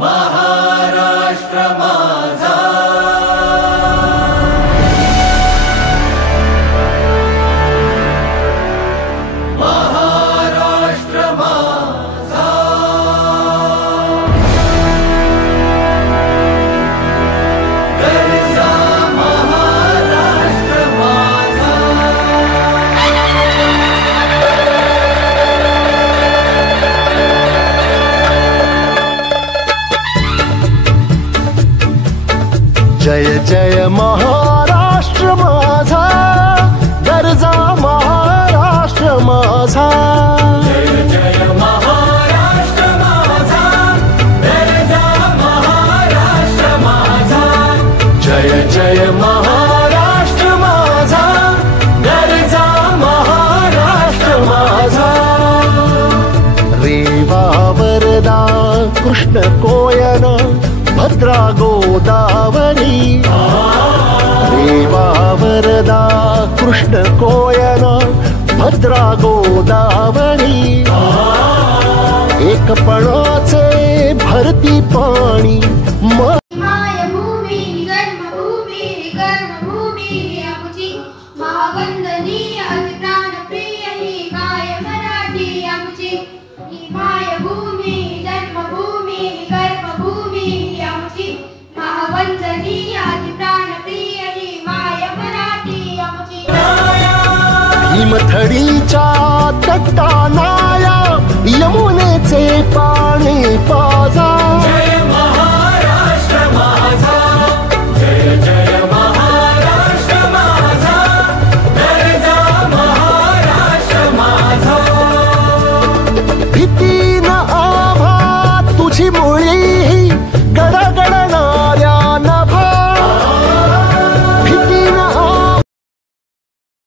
महाराष्ट्र माझा महाराष्ट्र माझा गरजा महाराष्ट्र माझा जय जय महाराष्ट्र माझा गरजा महाराष्ट्र माझा जय जय महाराष्ट्र माझा गरजा महाराष्ट्र माझा जय जय महाराष्ट्र माझा गरजा महाराष्ट्र माझा रेवा वरदा कृष्ण कोयना भद्रा गोदावरी रेवा वरदा कृष्ण कोयना भद्रा गोदावरी एकपणाचे भरती पाणी मायभूमी जन्मभूमी कर्मभूमी आमची महावंदनीय अतिप्राणप्रिय ही माय मराठी आमची ही मायभूमी जन्मभूमी कर्मभूमी आमची महावंदनीय अतिप्राणप्रिय ही माय मराठी आमची भीमथडीच्या तटानाया यमुनेचे पाणी पाज